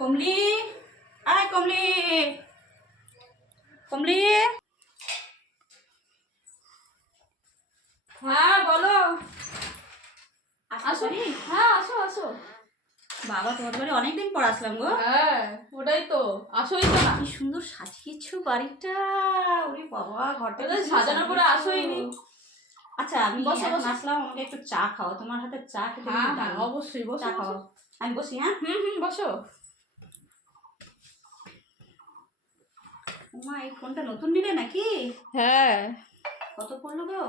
কমলি, আয় কমলি, কমলি। হ্যাঁ বলো। আসো। হ্যাঁ আসো আসো। বাবা তোমার বাড়ি অনেকদিন পর আসলাম গো। হ্যাঁ ওটাই তো, আসোই তো না। কি সুন্দর সাজিয়েছো বাড়িটা। ওরে বাবা, ঘরটা সাজানোর পরে আসোই নি। আচ্ছা আমি বসো এখন আসলাম, আমাকে একটু চা খাও, তোমার হাতে চা খেতে হ্যাঁ হ্যাঁ অবশ্যই বসো। চা খাও, আমি বসি। হ্যাঁ বসো। মা এই ফোনটা নতুন নিলে নাকি? হ্যাঁ। কত পড়লো গো?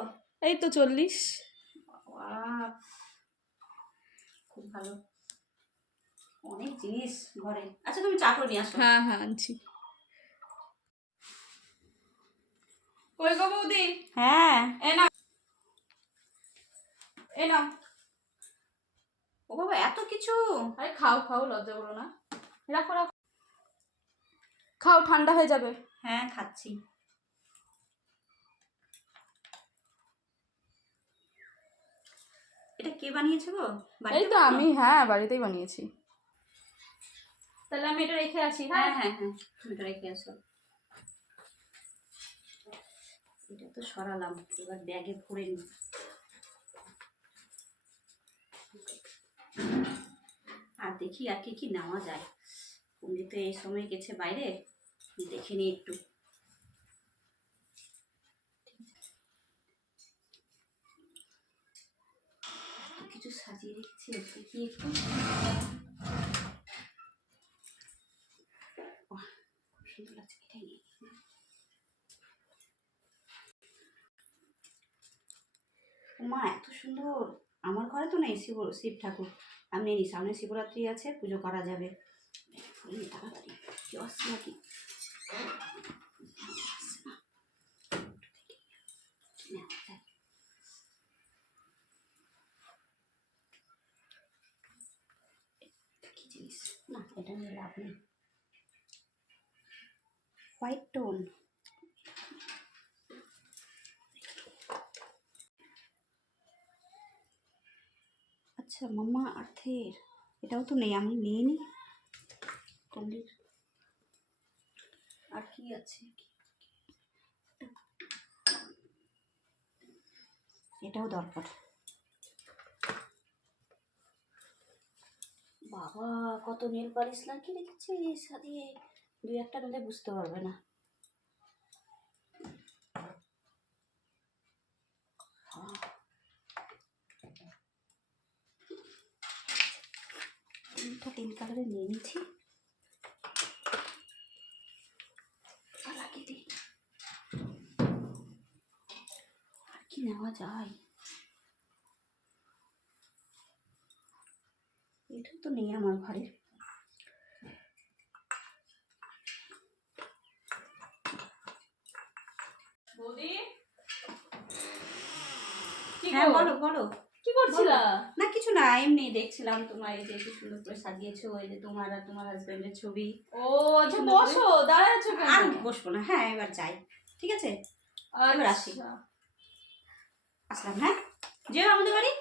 এই তো 40। খুব ভালো, অনেক জিনিস ঘরে। আচ্ছা তুমি চা করে নিয়ে আসো। হ্যাঁ হ্যাঁ আনছি। কই গো বৌদি? হ্যাঁ এ নাও এ নাও। ও বাবা এত কিছু। আরে খাও খাও, লজ্জা করো না। রাখো রাখো, খাও ঠান্ডা হয়ে যাবে। হ্যাঁ খাচ্ছি। এটা কে বানিয়েছে গো? এই তো আমি, হ্যাঁ বাড়িতেই বানিয়েছি। তাহলে আমি এটা রেখে আসি। হ্যাঁ হ্যাঁ হ্যাঁ তুমি এটা রেখে আসো। এটা তো সরালাম, এবার ব্যাগে ভরে নি। আর দেখি আর কি কি নেওয়া যায়। উনি তো এই সময় গেছে বাইরে, দেখে নি একটু। কিছু সাজিয়ে রেখেছি, দেখি একটু। খুব সুন্দর লাগছে, এটাই নিয়ে নিই। মা এত সুন্দর, আমার ঘরে তো নেই শিব ঠাকুর। আমি নিই, সামনে শিবরাত্রি আছে, পুজো করা যাবে। তাড়াতাড়ি কি আসছে নাকি? কি জিনিস না, এটা নিয়ে লাভ নেই। হোয়াইট টোন, আচ্ছা মাম্মা আর্থের, এটাও তো নেই, আমি নিয়ে নিই। কমলির আর কি আছে? এটাও দরকার। বাবা কত নেল পালিশ লাগিয়ে রেখেছি সাজিয়ে, দুই একটা নিলে বুঝতে পারবে না। এটা তিন কালারে নিয়ে নিচ্ছি, লাগিয়ে দিই। আর কি নেওয়া যায়? এটা তো নেই আমার ঘরে। বৌদি, হ্যাঁ বলো বলো। কি করছিলা? না কিছু না, এমনি দেখছিলাম তোমার এই যে কি সুন্দর করে সাজিয়েছো, এই যে তোমার আর তোমার হাজবেন্ডের ছবি। ও আচ্ছা বসো, দাঁড়ায় আছো কেন? আর বসবো না, হ্যাঁ এবার যাই, ঠিক আছে এবার আসি। আসলাম, হ্যাঁ যেও আমাদের বাড়ি,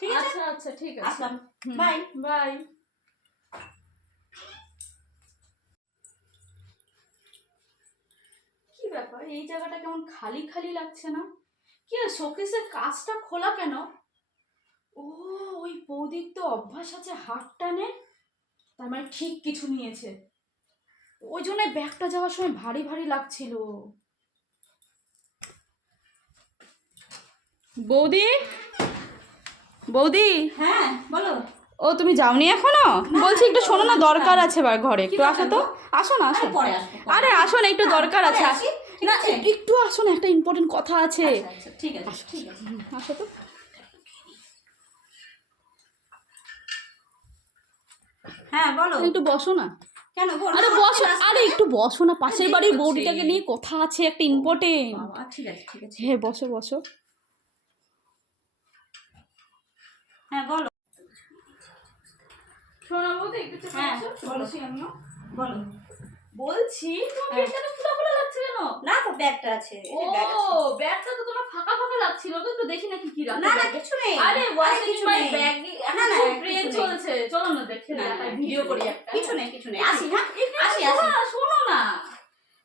ঠিক আছে? আচ্ছা আচ্ছা ঠিক আছে, আসলাম, বাই বাই। কি ব্যাপার, এই জায়গাটা কেমন খালি খালি লাগছে না? কি আর শোকেসের কাজটা খোলা কেন? ও ওই বৌদির তো অভ্যাস আছে হাত টানে, তার মানে ঠিক কিছু নিয়েছে। ওই জন্য ব্যাগটা যাওয়ার সময় ভারী ভারী লাগছিল। বৌদি, বৌদি। হ্যাঁ বলো। ও তুমি যাওনি এখনো? বলছি একটু শোনো না, দরকার আছে ঘরে, একটু আসো তো। আসো না আসো। পরে আসবো। আরে আসো না, একটু দরকার আছে। না একটু আসো না, একটা ইম্পর্টেন্ট কথা আছে। আচ্ছা ঠিক আছে ঠিক আছে, আসো তো। হ্যাঁ বলো। একটু বসো না। কেন বলো? আরে বসো, আরে একটু বসো না, পাশের বাড়ির বৌদিটাকে নিয়ে কথা আছে একটা ইম্পর্টেন্ট। ঠিক আছে ঠিক আছে, হ্যাঁ বসো বসো। হ্যাঁ বলো। শোনা বৌদি একটু হ্যাঁ বলছি আমিও। বলো। বলছি তোমার হ্যাঁ। পেটটা ফুলা ফুলা লাগছে কেন? না তো ব্যাগটা আছে, ও এই যে ব্যাগ আছে। ব্যাগটা তো তোমার ফাঁকা ফাঁকা লাগছিল, তো একটু দেখি না কি কি রাখো না না ব্যাগে। কিছু নেই। আরে হোয়াটস ইন কিছু মাই নেই। ব্যাগ? না, না, এখন কিছু ট্রেন নেই। চলছে, চলো না দেখে না, না, দেখাই, কিছু ভিডিও নেই। করি একটা। কিছু নেই, কিছু নেই। আসি, হ্যাঁ? আসি, শোনো আসি। না, শোনো না।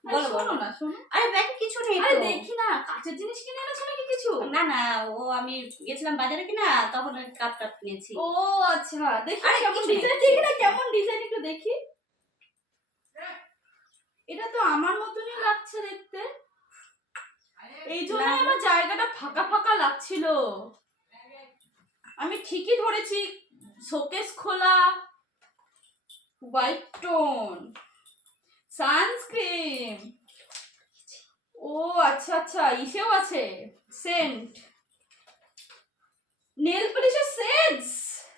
আরে বলো, শোনো বলো। না, শোনো। আরে ব্যাগে কিছু নেই আরে তো। দেখি না, কাঁচের জিনিস কিনে এনেছো নাকি কিছু? না না, ও আমি গেছিলাম বাজারে কিনা, তখন ওই কাপ টাপ কিনেছি। ও আচ্ছা, দেখি আরে কেমন কিছু নেই, ডিজাইন, কিছু দেখি নেই। না কেমন ডিজাইন, একটু দেখি। এটা তো আমার মতনই লাগছে দেখতে, এই জন্য না। আমার জায়গাটা ফাঁকা ফাঁকা লাগছিল। আমি ঠিকই ধরেছি, শোকেস খোলা, হোয়াইট টোন, সানস্ক্রিন। ও আচ্ছা আচ্ছা, ইসেও আছে, সেন্ট, নেল পলিশের সেন্টস।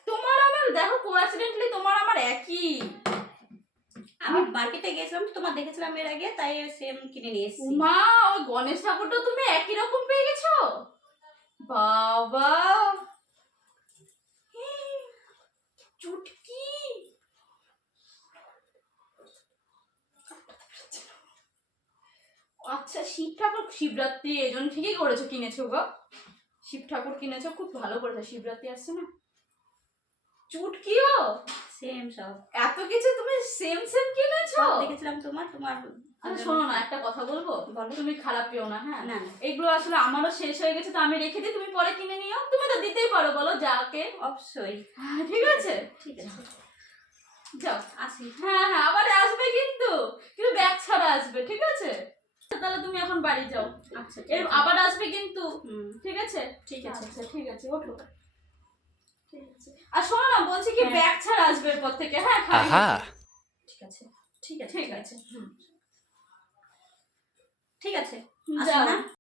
তোমার আমার দেখো, কোইন্সিডেন্টলি তোমার আমার একই। আমি মার্কেটে গেছিলাম, তোমার দেখেছিলাম এর আগে, তাই সেম কিনে নিয়ে এসেছি। মা, ওই গণেশ ঠাকুরটা তুমি একই রকম পেয়ে গেছো? বাবা, চুটকি। আচ্ছা, শিব ঠাকুর শিবরাত্রি এই জন্য ঠিকই করেছো, কিনেছো গো। শিব ঠাকুর কিনেছো, খুব ভালো করেছো, শিবরাত্রি আসছে না। চুটকিও সেম সব। এত কিছু তুমি সেম সেম কিনেছো? সব দেখেছিলাম তোমার। আচ্ছা শোনো না, একটা কথা বলবো, বলো। তুমি খারাপ পেও না, হ্যাঁ? না না, এগুলো আসলে আমারও শেষ হয়ে গেছে, তো আমি রেখে দিই, তুমি পরে কিনে নিও। তুমি তো দিতেই পারো, বলো যাকে। অবশ্যই। ঠিক আছে, ঠিক আছে, যাও। আসি। হ্যাঁ হ্যাঁ, আবার আসবে কিন্তু, কিন্তু ব্যাগ ছাড়া আসবে, ঠিক আছে? তাহলে তুমি এখন বাড়ি যাও। আচ্ছা, এর আবার আসবে কিন্তু, ঠিক আছে? ঠিক আছে। আচ্ছা ঠিক আছে, ওঠো। ঠিক আছে। আর শোনো না, বলছি কি, হ্যাঁ। ব্যাগ ছাড়া আসবে এরপর থেকে, হ্যাঁ? খালি আহা ঠিক আছে, ঠিক আছে, ঠিক আছে। ঠিক আছে। যাও। আসি, হ্যাঁ?